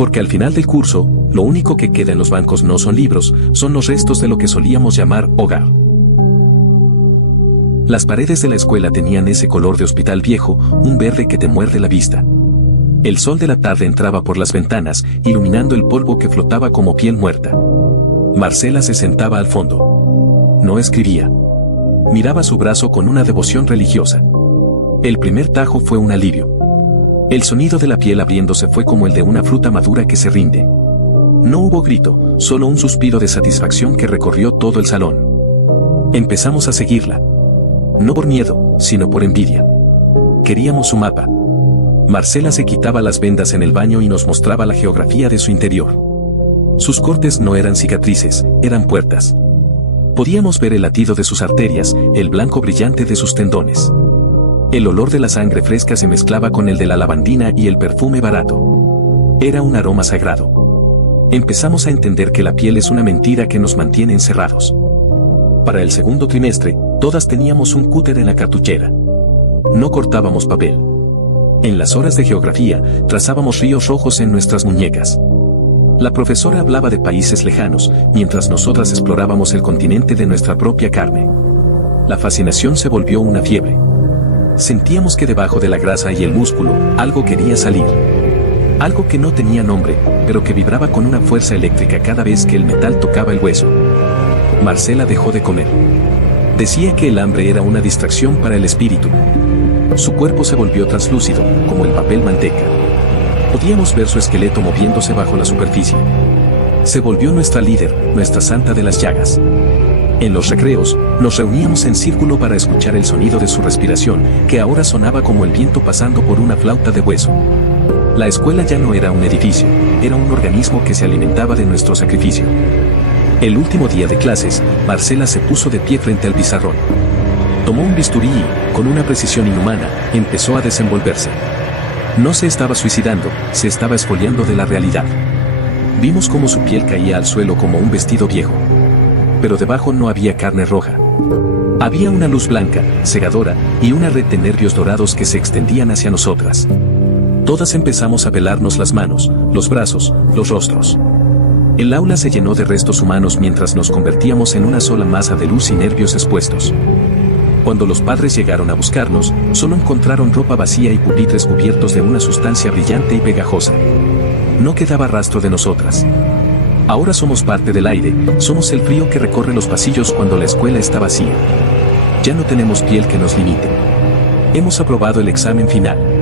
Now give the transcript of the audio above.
Porque al final del curso, lo único que queda en los bancos no son libros, son los restos de lo que solíamos llamar hogar. Las paredes de la escuela tenían ese color de hospital viejo, un verde que te muerde la vista. El sol de la tarde entraba por las ventanas, iluminando el polvo que flotaba como piel muerta. Marcela se sentaba al fondo. No escribía. Miraba su brazo con una devoción religiosa. El primer tajo fue un alivio. El sonido de la piel abriéndose fue como el de una fruta madura que se rinde. No hubo grito, solo un suspiro de satisfacción que recorrió todo el salón. Empezamos a seguirla. No por miedo, sino por envidia. Queríamos su mapa. Marcela se quitaba las vendas en el baño y nos mostraba la geografía de su interior. Sus cortes no eran cicatrices, eran puertas. Podíamos ver el latido de sus arterias, el blanco brillante de sus tendones. El olor de la sangre fresca se mezclaba con el de la lavandina y el perfume barato. Era un aroma sagrado. Empezamos a entender que la piel es una mentira que nos mantiene encerrados. Para el segundo trimestre, todas teníamos un cúter en la cartuchera. No cortábamos papel. En las horas de geografía, trazábamos ríos rojos en nuestras muñecas. La profesora hablaba de países lejanos, mientras nosotras explorábamos el continente de nuestra propia carne. La fascinación se volvió una fiebre. Sentíamos que debajo de la grasa y el músculo, algo quería salir. Algo que no tenía nombre, pero que vibraba con una fuerza eléctrica cada vez que el metal tocaba el hueso. Marcela dejó de comer. Decía que el hambre era una distracción para el espíritu. Su cuerpo se volvió translúcido, como el papel manteca. Podíamos ver su esqueleto moviéndose bajo la superficie. Se volvió nuestra líder, nuestra santa de las llagas. En los recreos, nos reuníamos en círculo para escuchar el sonido de su respiración, que ahora sonaba como el viento pasando por una flauta de hueso. La escuela ya no era un edificio, era un organismo que se alimentaba de nuestro sacrificio. El último día de clases, Marcela se puso de pie frente al pizarrón. Tomó un bisturí y, con una precisión inhumana, empezó a desenvolverse. No se estaba suicidando, se estaba esfoliando de la realidad. Vimos cómo su piel caía al suelo como un vestido viejo. Pero debajo no había carne roja. Había una luz blanca, cegadora, y una red de nervios dorados que se extendían hacia nosotras. Todas empezamos a pelarnos las manos, los brazos, los rostros. El aula se llenó de restos humanos mientras nos convertíamos en una sola masa de luz y nervios expuestos. Cuando los padres llegaron a buscarnos, solo encontraron ropa vacía y pupitres cubiertos de una sustancia brillante y pegajosa. No quedaba rastro de nosotras. Ahora somos parte del aire, somos el frío que recorre los pasillos cuando la escuela está vacía. Ya no tenemos piel que nos limite. Hemos aprobado el examen final.